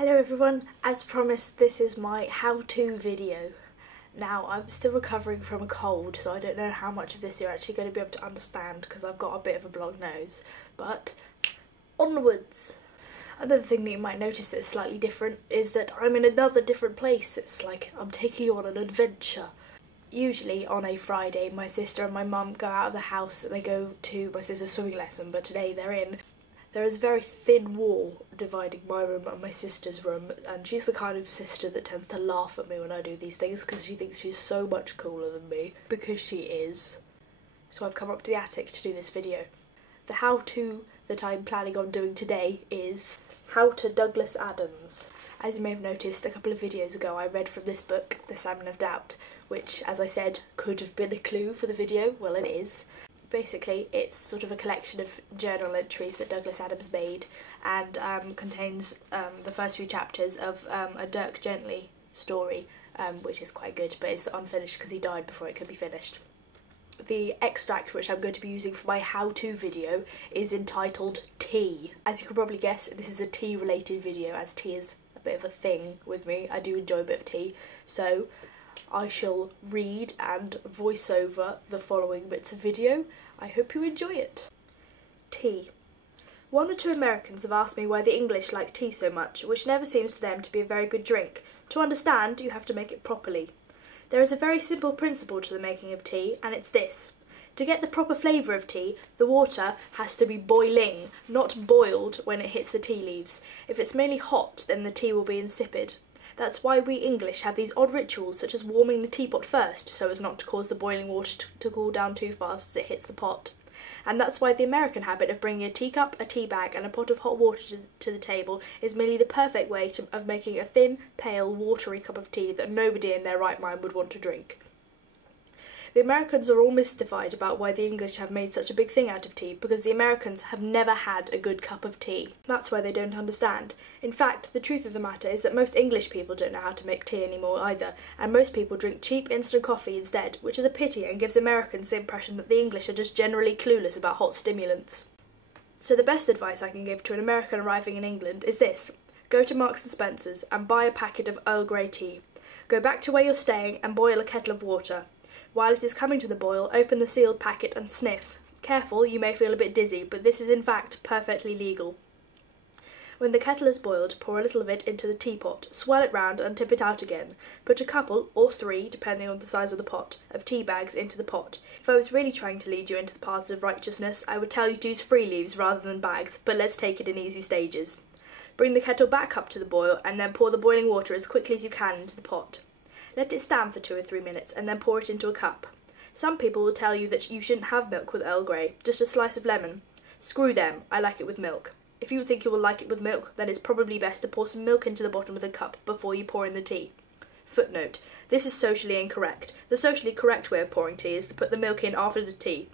Hello everyone, as promised this is my how-to video. Now I'm still recovering from a cold, so I don't know how much of this you're actually going to be able to understand because I've got a bit of a blocked nose, but onwards! Another thing that you might notice that is slightly different is that I'm in another different place. It's like I'm taking you on an adventure. Usually on a Friday my sister and my mum go out of the house and they go to my sister's swimming lesson, but today they're in. There is a very thin wall dividing my room and my sister's room, and she's the kind of sister that tends to laugh at me when I do these things because she thinks she's so much cooler than me, because she is. So I've come up to the attic to do this video. The how-to that I'm planning on doing today is How to Douglas Adams. As you may have noticed, a couple of videos ago I read from this book, The Salmon of Doubt, which, as I said, could have been a clue for the video. Well, it is. Basically, it's sort of a collection of journal entries that Douglas Adams made, and contains the first few chapters of a Dirk Gently story, which is quite good, but it's unfinished because he died before it could be finished. The extract which I'm going to be using for my how-to video is entitled Tea. As you can probably guess, this is a tea related video, as tea is a bit of a thing with me. I do enjoy a bit of tea, so I shall read and voice over the following bits of video. I hope you enjoy it. Tea. 1 or 2 Americans have asked me why the English like tea so much, which never seems to them to be a very good drink. To understand, you have to make it properly. There is a very simple principle to the making of tea, and it's this. To get the proper flavour of tea, the water has to be boiling, not boiled when it hits the tea leaves. If it's merely hot, then the tea will be insipid. That's why we English have these odd rituals, such as warming the teapot first, so as not to cause the boiling water to cool down too fast as it hits the pot. And that's why the American habit of bringing a teacup, a tea bag and a pot of hot water to the table is merely the perfect way of making a thin, pale, watery cup of tea that nobody in their right mind would want to drink. The Americans are all mystified about why the English have made such a big thing out of tea, because the Americans have never had a good cup of tea. That's why they don't understand. In fact, the truth of the matter is that most English people don't know how to make tea anymore either, and most people drink cheap instant coffee instead, which is a pity and gives Americans the impression that the English are just generally clueless about hot stimulants. So the best advice I can give to an American arriving in England is this. Go to Marks and Spencer's and buy a packet of Earl Grey tea. Go back to where you're staying and boil a kettle of water. While it is coming to the boil, open the sealed packet and sniff. Careful, you may feel a bit dizzy, but this is in fact perfectly legal. When the kettle is boiled, pour a little of it into the teapot, swirl it round and tip it out again. Put a couple, or 3, depending on the size of the pot, of tea bags into the pot. If I was really trying to lead you into the paths of righteousness, I would tell you to use free leaves rather than bags, but let's take it in easy stages. Bring the kettle back up to the boil and then pour the boiling water as quickly as you can into the pot. Let it stand for 2 or 3 minutes and then pour it into a cup. Some people will tell you that you shouldn't have milk with Earl Grey, just a slice of lemon. Screw them, I like it with milk. If you think you will like it with milk, then it's probably best to pour some milk into the bottom of the cup before you pour in the tea. Footnote: this is socially incorrect. The socially correct way of pouring tea is to put the milk in after the tea.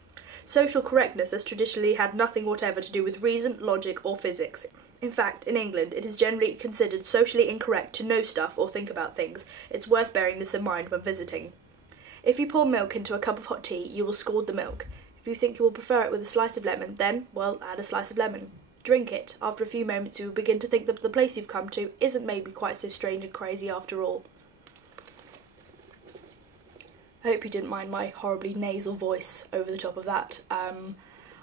Social correctness has traditionally had nothing whatever to do with reason, logic or physics. In fact, in England, it is generally considered socially incorrect to know stuff or think about things. It's worth bearing this in mind when visiting. If you pour milk into a cup of hot tea, you will scald the milk. If you think you will prefer it with a slice of lemon, then, well, add a slice of lemon. Drink it. After a few moments you will begin to think that the place you've come to isn't maybe quite so strange and crazy after all. I hope you didn't mind my horribly nasal voice over the top of that.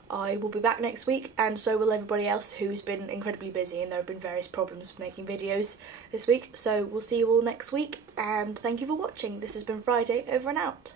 I will be back next week, and so will everybody else who's been incredibly busy, and there have been various problems with making videos this week, so we'll see you all next week, and thank you for watching. This has been Friday, over and out.